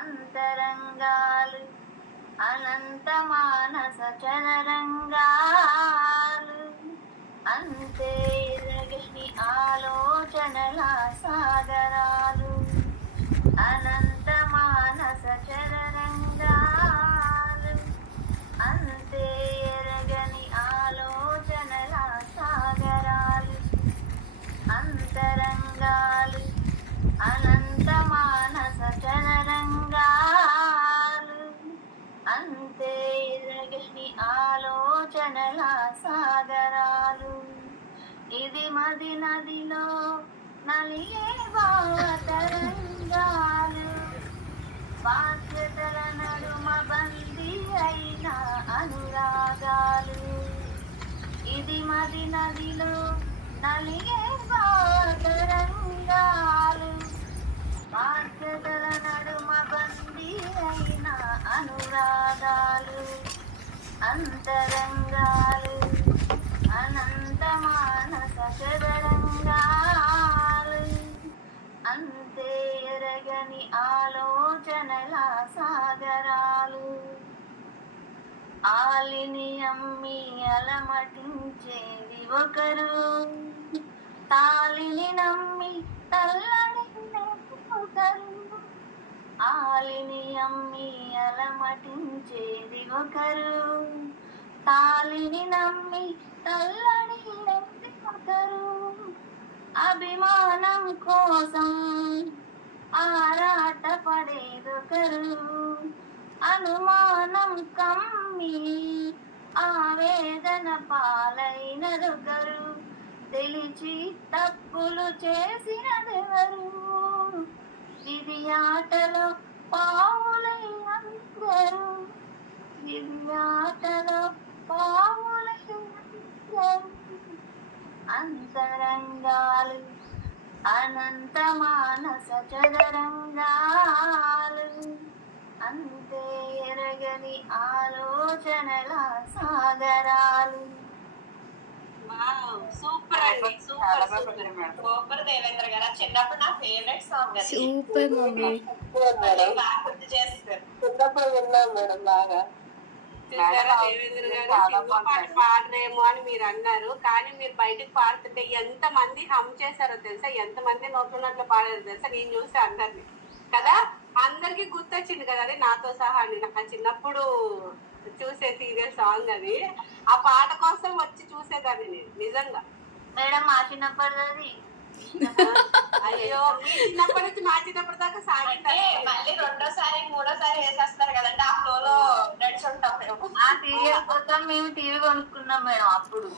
అంతరంగాలు అనంత మానస చదరంగాలు. అంతే ఎరగని ఆలోచనల సాగరాలు అంతే ఎరగని ఆలోచనల సాగరాలు. ఇది మది నదిలో నలిగే తరంగాలు బాధ్యతల నడుమ బందీ అయిన అనురాగాలు. ఇది మది నదిలో నలిగే తరంగాలు అనురాగాలు అంతరంగాలు అనంత మానస చదరంగాలు అంతే ఎరగని ఆలోచనల సాగరాలు. ఆలిని అమ్మి అలమటించేది ఒకరు. తాలిని నమ్మి తల్లని ఒకరు తాళిని అమ్మి అలమటించేది ఒకరు. తాలిని నమ్మి తల్లని ఒకరు? అభిమానం కోసం ఆరాట పడేదొకరు అనుమానం కమ్మి ఆవేదన పాలైనదొకరు. తెలిచి తప్పులు చేసినదెవరు? పావులై అందరు అంతరంగాలు అనంత మానస చదరంగాలు అంతే ఎరగని ఆలోచనల సాగరాలు. సూపర్ అండి super super. Super Devendra garu అది చిన్నప్పుడు నా ఫేవరెట్ సాంగ్ అది. Super mummy. చేస్తారు. చిన్నప్పుడు విన్నాం మేడం బాగా. చూసారా దేవేంద్ర గారు సినిమా పాట పాడరేమో అని మీరు అన్నారు. కానీ మీరు బయటకు పాడుతుంటే ఎంత మంది హమ్ చేశారో తెలుసా? ఎంత మంది నోట్లున్నట్లు పాడారో తెలుసా? నేను చూసి అందరిని. కదా? అందరికి గుర్తొచ్చింది కదా అది. నాతో సహా అండి. నా చిన్నప్పుడు చూసే సీరియల్ సాంగ్ అది. ఆ పాట కోసం వచ్చి చూసేదాన్ని నేను నిజంగా. మేడం మా చిన్నప్పటిది అయ్యో మీ చిన్నప్పటి నుంచి మా చిన్నప్పటి దాకా సాగింది? మళ్ళీ రెండోసారి మూడోసారి వేసేస్తారు కదండి ఆ ఫ్లో లో నడిచి ఉంటాం మేము ఆ సీరియల్ కోసం మేము టీవీ కొనుక్కున్నాం మేడం అప్పుడు.